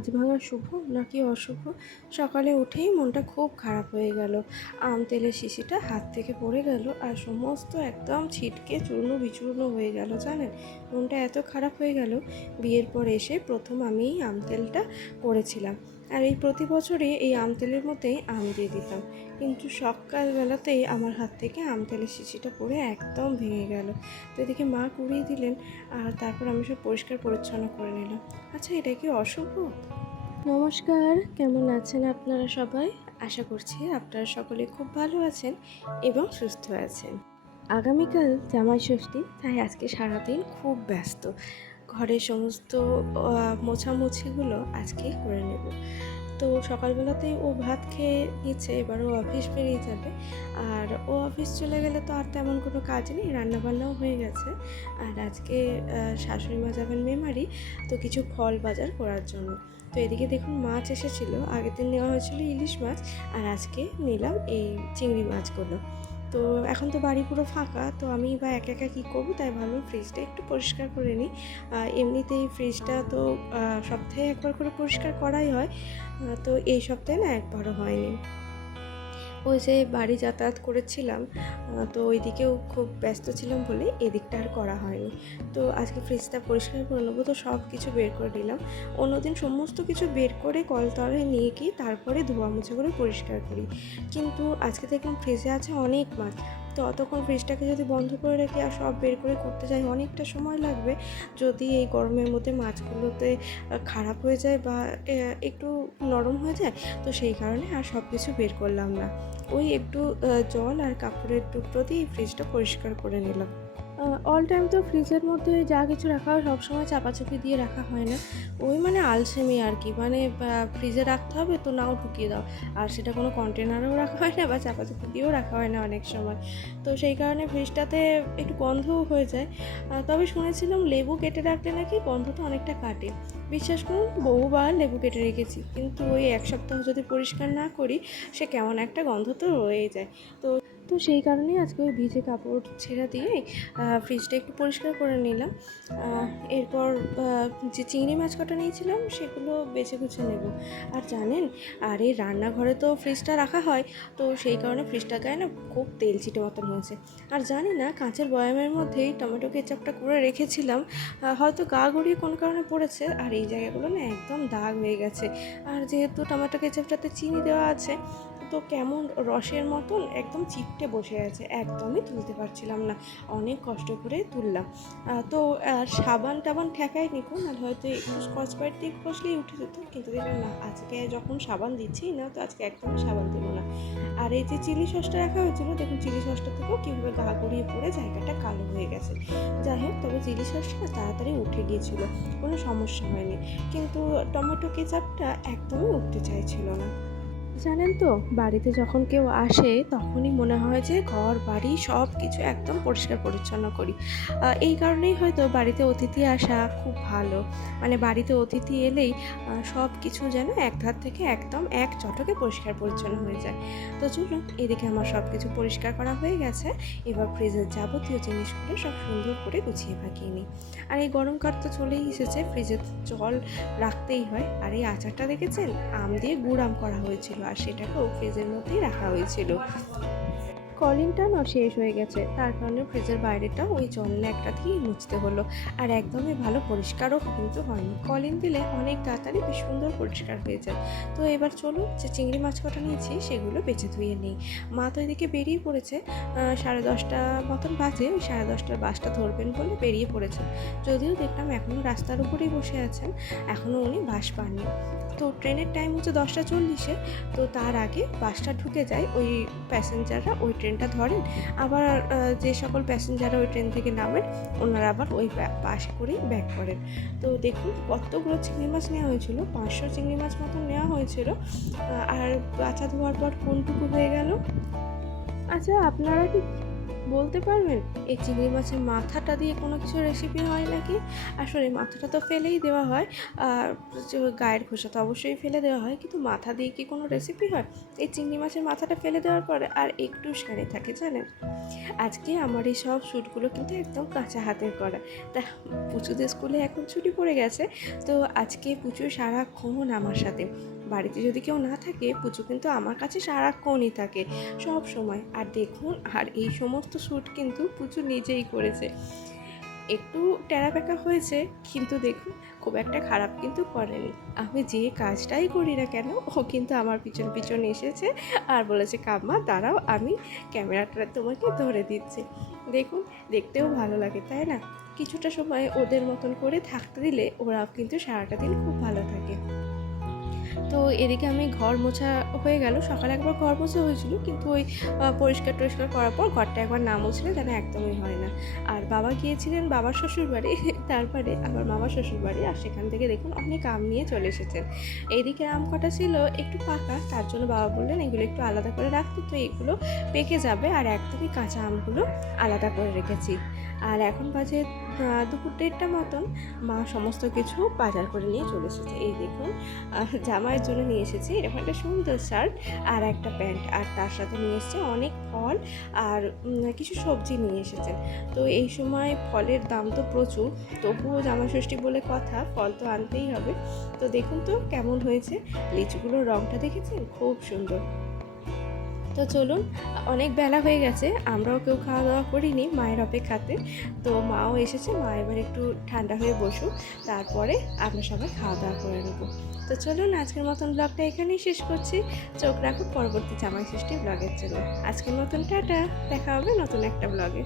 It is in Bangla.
মাছ ভাঙা শুভ নাকি অশুভ? সকালে উঠেই মনটা খুব খারাপ হয়ে গেল। আম তেলের শিশিটা হাত থেকে পড়ে গেল আর সমস্ত একদম ছিটকে চূর্ণ বিচূর্ণ হয়ে গেল। জানেন, মনটা এত খারাপ হয়ে গেল। বিয়ের পর এসে প্রথম আমি এই আম তেলটা করেছিলাম, আর এই প্রতি বছরই এই আম তেলের মধ্যেই আম দিয়ে দিতাম, কিন্তু সকালবেলাতেই আমার হাত থেকে আম তেলের শিশিটা পড়ে একদম ভেঙে গেল। তো এদিকে মা কুড়িয়ে দিলেন, আর তারপর আমি সব পরিষ্কার পরিচ্ছন্ন করে নিলাম। আচ্ছা, এটা কি অশুভ? নমস্কার, কেমন আছেন আপনারা সবাই? আশা করছি আপনারা সকলে খুব ভালো আছেন এবং সুস্থ আছেন। আগামীকাল জামাই ষষ্ঠী, তাই আজকে সারাদিন খুব ব্যস্ত। ঘরের সমস্ত মোছামুছিগুলো আজকেই করে নেব। তো সকালবেলাতেই ও ভাত খেয়ে নিচ্ছে, এবার ও অফিস বেরিয়ে যাবে। আর ও অফিস চলে গেলে তো আর তেমন কোনো কাজ নেই, রান্নাবান্নাও হয়ে গেছে। আর আজকে শাশুড়ি মা যাবেন মেমারি, তো কিছু ফল বাজার করার জন্য। তো এদিকে দেখুন, মাছ এসেছিলো, আগের দিন নেওয়া হয়েছিল ইলিশ মাছ, আর আজকে নিলাম এই চিংড়ি মাছগুলো। তো এখন তো বাড়ি পুরো ফাঁকা, তো আমি বা একা একা কী করবো, তাই ভাবলাম ফ্রিজটা একটু পরিষ্কার করে নিই। এমনিতেই ফ্রিজটা তো সপ্তাহে একবার করে পরিষ্কার করাই হয়, তো এই সপ্তাহে না একবারও হয়নি। ওই যে বাড়ি যাতায়াত করেছিলাম, তো ওইদিকেও খুব ব্যস্ত ছিলাম বলে এদিকটা আর করা হয়নি। তো আজকে ফ্রিজটা পরিষ্কার করে নেবো, তো সব কিছু বের করে দিলাম। অন্যদিন সমস্ত কিছু বের করে কলতলায় নিয়ে গিয়ে তারপরে ধোয়া মুছে করে পরিষ্কার করি, কিন্তু আজকে দেখলাম ফ্রিজে আছে অনেক মাছ। তো অতক্ষণ ফ্রিজটাকে যদি বন্ধ করে রেখে আর সব বের করে করতে যাই, অনেকটা সময় লাগবে। যদি এই গরমের মধ্যে মাছগুলোতে খারাপ হয়ে যায় বা একটু নরম হয়ে যায়, তো সেই কারণে আর সব কিছু বের করলাম না। ওই একটু জল আর কাপড়ের টুকরো দিয়ে ফ্রিজটা পরিষ্কার করে নিলাম। অল টাইম তো ফ্রিজের মধ্যে যা কিছু রাখা হয় সবসময় চাপাচাপি দিয়ে রাখা হয় না। ওই মানে আলসেমি আর কি, মানে ফ্রিজে রাখতে হবে তো নাও ঢুকিয়ে দাও, আর সেটা কোনো কন্টেনারেও রাখা হয় না বা চাপাচাপি দিয়েও রাখা হয় না অনেক সময়। তো সেই কারণে ফ্রিজটাতে একটু গন্ধও হয়ে যায়। তবে শুনেছিলাম লেবু কেটে রাখলে নাকি গন্ধটা অনেকটা কাটে। বিশ্বাস করুন, বহুবার লেবু কেটে রেখেছি, কিন্তু ওই এক সপ্তাহ যদি পরিষ্কার না করি, সে কেমন একটা গন্ধ তো রয়েই যায়। তো তো সেই কারণেই আজকে ওই ভিজে কাপড় ছেঁড়া দিয়ে ফ্রিজটা একটু পরিষ্কার করে নিলাম। এরপর যে চিংড়ি মাছ কটা নিয়েছিলাম সেগুলো বেছে গুছে নেব। আর জানেন, আর এই রান্নাঘরে তো ফ্রিজটা রাখা হয়, তো সেই কারণে ফ্রিজটা গায়ে না খুব তেল ছিটে মতন হয়েছে। আর জানি না, কাঁচের বয়ামের মধ্যেই টমেটো কেচাপটা করে রেখেছিলাম, হয়তো গা গড়িয়ে কোনো কারণে পড়েছে, আর এই জায়গাগুলো না একদম দাগ হয়ে গেছে। আর যেহেতু টমেটো কেচাপটাতে চিনি দেওয়া আছে, তো কেমন রসের মতন একদম চিপটে বসে আছে, একদমই তুলতে পারছিলাম না। অনেক কষ্ট করে তুললাম। তো সাবান টাবান ঠেকায়নি কোন, আর হয়তো একটু স্কচ ব্রাইট দিয়ে ঘষলেই উঠে যেত, কিন্তু দেখলাম না, আজকে যখন সাবান দিচ্ছি না, তো আজকে একদমই সাবান দেবো না। আর এই যে চিলি সসটা রাখা হয়েছিল, দেখুন চিলি সসটা থেকেও কীভাবে গা গড়িয়ে পড়ে জায়গাটা কালো হয়ে গেছে। যাই হোক, তবে চিলি সসটা তাড়াতাড়ি উঠে গিয়েছিল, কোনো সমস্যা হয়নি, কিন্তু টমেটো কেচাপটা একদমই উঠতে চাইছিল না। জানেন তো, বাড়িতে যখন কেউ আসে তখনই মনে হয় যে ঘর বাড়ি সব কিছু একদম পরিষ্কার পরিচ্ছন্ন করি। এই কারণেই হয়তো বাড়িতে অতিথি আসা খুব ভালো, মানে বাড়িতে অতিথি এলেই সব কিছু যেন এক ধার থেকে একদম এক চটকে পরিষ্কার পরিচ্ছন্ন হয়ে যায়। তো চলুন, এদিকে আমার সব কিছু পরিষ্কার করা হয়ে গেছে, এবার ফ্রিজের যাবতীয় জিনিসগুলো সব সুন্দর করে গুছিয়ে পাকিয়ে নিই। আর এই গরমকাল তো চলেই এসেছে, ফ্রিজে জল রাখতেই হয়। আর এই আচারটা দেখেছেন, আম দিয়ে গুড় আম করা হয়েছিল, আর সেটাকেও ফ্রিজের মধ্যেই রাখা হয়েছিল। কলিংটা না শেষ হয়ে গেছে, তার কারণে ফ্রিজের বাইরেটা ওই জল একটা দিয়েই মুছতে হলো। আর একদমই ভালো পরিষ্কারও কিন্তু হয়নি, কলিং দিলে অনেক তাড়াতাড়ি বেশ সুন্দর পরিষ্কার হয়ে যায়। তো এবার চলুন, যে চিংড়ি মাছ কটা নিয়েছি সেগুলো বেছে ধুয়ে নিই। মা তো এদিকে বেরিয়ে পড়েছে, 10:30 মতন বাজে, ওই 10:30টার বাসটা ধরবেন বলে বেরিয়ে পড়েছেন। যদিও দেখলাম এখনও রাস্তার উপরেই বসে আছেন, এখনও উনি বাস পাননি। তো ট্রেনের টাইম হচ্ছে 10:40, তো তার আগে বাসটা ঢুকে যায়, ওই প্যাসেঞ্জাররা ওই ট্রেনটা ধরেন। আবার যে সকল প্যাসেঞ্জাররা ওই ট্রেন থেকে নামেন, ওনারা আবার ওই বাসে করেই ব্যাক করেন। তো দেখুন, কতগুলো চিংড়ি মাছ নেওয়া হয়েছিল, 500 চিংড়ি মাছ মতন নেওয়া হয়েছিল। আর বাচ্চা ধোয়ার পর কোনটুকু হয়ে গেল। আচ্ছা, আপনারা কি বলতে পারবেন এই চিংড়ি মাছের মাথাটা দিয়ে কোনো কিছু রেসিপি হয় নাকি? আসলে মাথাটা তো ফেলেই দেওয়া হয়, আর গায়ের খোসা তো অবশ্যই ফেলে দেওয়া হয়, কিন্তু মাথা দিয়ে কি কোনো রেসিপি হয়? এই চিংড়ি মাছের মাথাটা ফেলে দেওয়ার পরে আর একটু সারে থাকে জানেন। আজকে আমার এই সব শ্যুটগুলো কিন্তু একদম কাঁচা হাতের করা। তা পুচুদের স্কুলে এখন ছুটি পড়ে গেছে, তো আজকে পুচু সারাক্ষণ আমার সাথে। বাড়িতে যদি কেউ না থাকে পুচু কিন্তু আমার কাছে সারাক্ষণই থাকে, সব সময়। আর দেখুন, আর এই সমস্ত শ্যুট কিন্তু পুচু নিজেই করেছে। একটু ট্যাড়াব্যাকা হয়েছে, কিন্তু দেখুন খুব একটা খারাপ কিন্তু করেনি। আমি যে কাজটাই করি না কেন, ও কিন্তু আমার পিছন পিছন এসেছে আর বলেছে, কাম্মা দাঁড়াও, আমি ক্যামেরাটা তোমাকে ধরে দিচ্ছি। দেখুন, দেখতেও ভালো লাগে তাই না? কিছুটা সময় ওদের মতন করে থাকতে দিলে ওরাও কিন্তু সারাটা দিন খুব ভালো থাকে। তো এদিকে আমি ঘর মোছা হয়ে গেল। সকালে একবার ঘর মোছা হয়েছিল, কিন্তু ওই পরিষ্কার টরিষ্কার করার পর ঘরটা একবার না মুছলে যেন একদমই হয় না। আর বাবা গিয়েছিলেন বাবার শ্বশুরবাড়ি, তারপরে আবার মামার শ্বশুরবাড়ি, আর সেখান থেকে দেখুন অনেক আম নিয়ে চলে এসেছেন। এইদিকে আম কটা ছিল একটু পাকা, তার জন্য বাবা বললেন এগুলো একটু আলাদা করে রাখতে, তো এগুলো পেকে যাবে, আর একদমই কাঁচা আমগুলো আলাদা করে রেখেছি। আর এখন বাজে দুপুর 1:30টা মতন। মা সমস্ত কিছু বাজার করে নিয়ে চলে এসেছে। এই দেখুন, জামাইয়ের জন্য নিয়ে এসেছি এরকম একটা সুন্দর শার্ট আর একটা প্যান্ট, আর তার সাথে নিয়ে এসেছে অনেক ফল আর কিছু সবজি নিয়ে এসেছেন। তো এই সময় ফলের দাম তো প্রচুর, তবুও জামাই ষষ্ঠী বলে কথা, ফল তো আনতেই হবে। তো দেখুন তো কেমন হয়েছে, লিচুগুলোর রঙটা দেখেছেন, খুব সুন্দর। তো চলুন, অনেক বেলা হয়ে গেছে, আমরাও কেউ খাওয়া দাওয়া করিনি মায়ের অপেক্ষাতে। তো মাও এসেছে, মা এবার একটু ঠান্ডা হয়ে বসুক, তারপরে আমরা সবাই খাওয়া দাওয়া করে নেবো। তো চলুন, আজকের মতন ব্লগটা এখানেই শেষ করছি। চোখ রাখুন পরবর্তী জামাই ষষ্ঠী ব্লগের জন্য। আজকের মতন টাটা, দেখা হবে নতুন একটা ব্লগে।